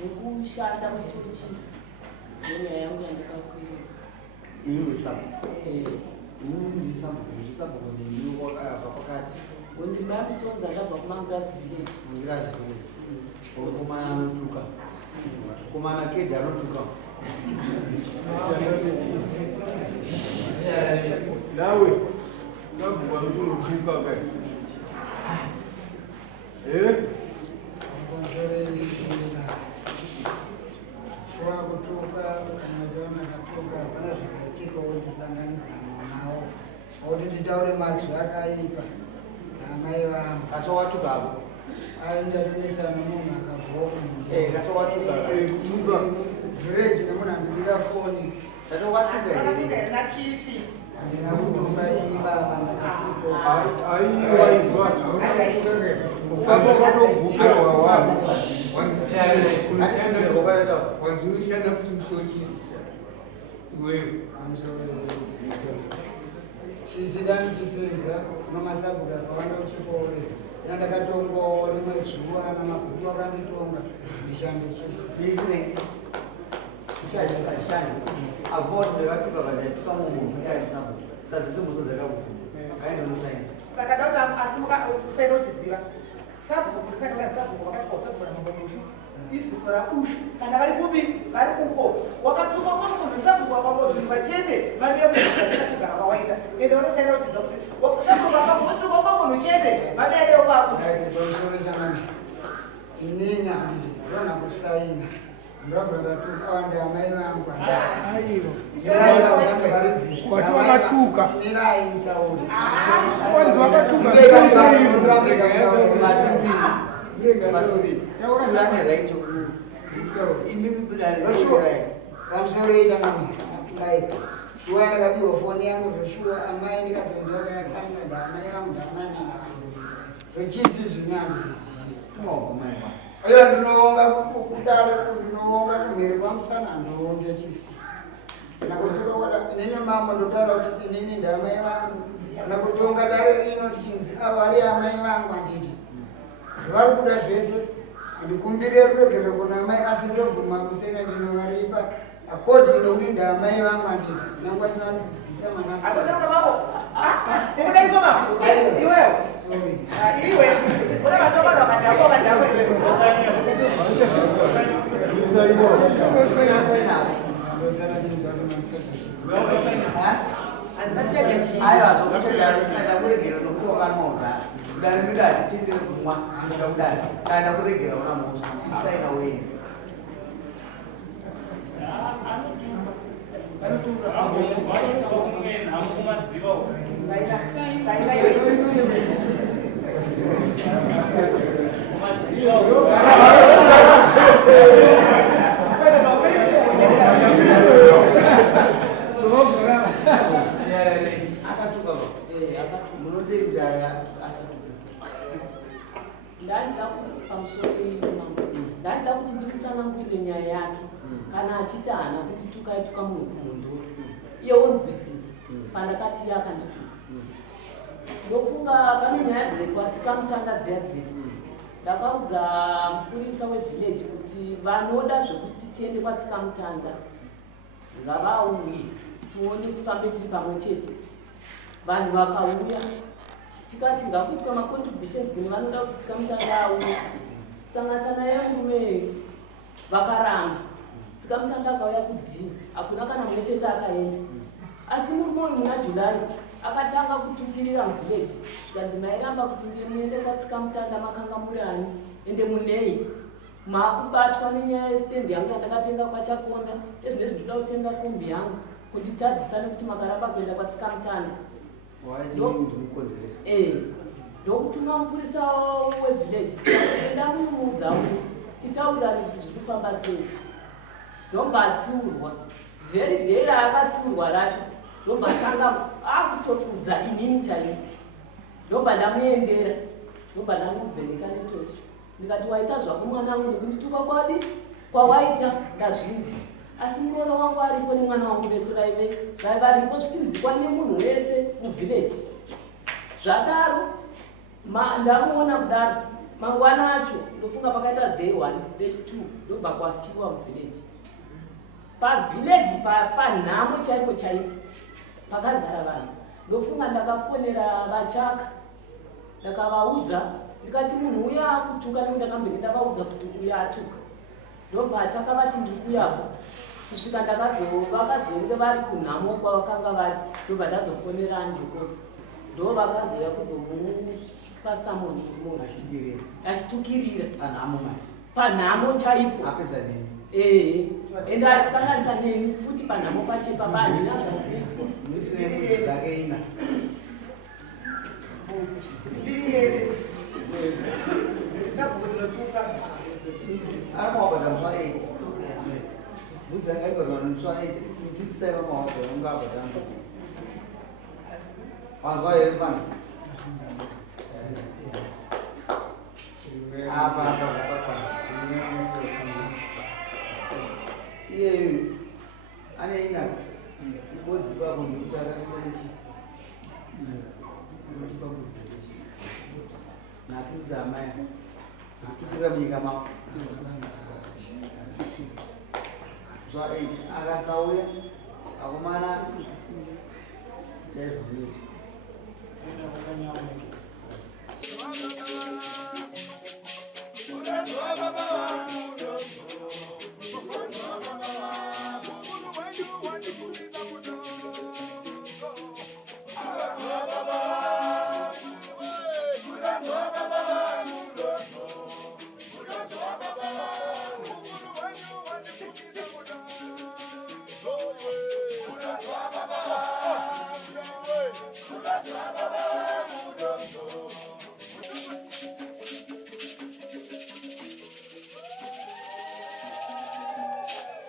nekushanda musuruchisi nenyaya yangu yandakakwira iwe sabhuku ndiwakayabva pakati ndima yamusonza ndabva kumangirazi village komana anotuka komana kedi anotuka nawe sabhuku anotuka kai shwa kutoka kana jaona katoka pana zvakaitika wondisanganidza nawo oti nditaure mazwi akaipa namai vangu kaso watuka apo aindatonetsana nemunhu akabvoma kaso watuka village nemunhu andibira foni tato watuka nachifi andina kutonga ibaba ndakatuka wanzurishana futi musochisi iweyo chisidani chisenza nomasabhuka akawanda kuchikore nandakatongoore mazuva namabhuku akanditonga ndishando chisi isashani avote watuka vandaituka mumunhu mutaisabu sazisimuso dzakabuku kaindomusaini saka dauta asimuka usaina uchiziva sabhuku sakanga sabhuku vakati sabhuku ramambomushu isiso rakusha kana vari kupi vari uko wakatuka kwamunhu sabhuku wakangozvinzwa chete vaneyekugara vawaita ende vanosaina uchiziva kuti sabhuku vakangozvituka kwamunhu chete vaneyadeo kwakupamusorochangani inini handiti ndona kusaina ndabva ndatukawa ndiamai vangu wakatuka mirai ntauri pamusoroichangani like shuwa ndakabiwa foni yangu zvoshuwa amai ndikazonzwa kayakanga ndaamai vangu ndamanina zvochisi zvine handizvizivi oyo ndinoonga kudaro ndinoonga kumhiri kwamusana ndoonge chisi nakutuka wada inini mama ndotara kuti inini ndamai vangu nakutonga dare rino tichinzi ava ari amai vangu handiti zvavari kuda zvese handikumbire ruregere kuna mai asi ndobvuma kusena ndinovaripa akodi nekuti ndamai vangu handiti nyangu asina kundibvisa manaiwewe una vatokana vakatako vakatako kuregera nokutokanmauda kudani midani tindiri kumwa kuda kudani kaenda kuregera una mosa isaina wei akatuka munodejaya asatuka ndachida pamusoro ndachida kuti ndimutsanangurire nyaya yake kana achiti hana kuti tukaituka munhu kumundo iye wonzwisisa pandakati iye akandituka ndofunga pane nyaya dzekwatsika mutanga dziya dziri ndakaudza mupurisa wevhileji kuti vanoda zvekuti tiende kwatsika mutanda ngavauye tione tifambe tiri pamwe chete vanhu vakauya tikati ngakuitwa macontributions kune vanoda kuti tsika mutanda auye sangasana yemurume vakaramba tsika mutanda akauya kudhini hakuna kana mumwe chete akaenda asi murume uyu muna julai akatanga kutukirira muvhileji zvikanzi mairamba kuti muende kwatsika mutanda makanga murani ende munei maakubatwa nenyaya yestendi yangu yandakatenga kwachakonda ezvinezvi ndoda kutenga kombi yangu kunditadzisa nekuti makaramba kuenda kwatsika mutanda ndokutuma mupurisa wevhileji ndamunomuudza titaurirane kuti zviri kufamba sei ndomba atsiurwa vheri dhei raakatsiurwa racho ndomba tanga akutotudza inini chaivo ndomba ndamuendera ndomba ndamuvheneka netochi ndikati waita zvako mwana wangu nekundituka kwadi kwawaita ndazvinzi asi muroora wangu aripo nemwana wangu vese vaive varipo zvichinzikwa nemunhu wese muvhileji zvakaro ndamuona kudaro mangwana acho ndofunga pakaita day 1 day 2 ndobva kwafiwa muvillage. Pavillage panhamo chaipo chaipo pakazara vanhu. Ndofunga ndakafonera vachaka ndakavaudza ndikati munhu uya akutuka nekuti ndakamberi ndavaudza kuti uya atuka. Ndobva achaka vati ndiri kuyako kusvika vakazonge vari kunhamo kwavakanga vari. Ndobva ndazofonera Njokosi ndo vakazoya kuzomupa samoni achitukirira panhamo chaipo. Ende achisanganisa neni futi panhamo pachepa panhina zvazvinoitwa. akasauya akomana chaizvo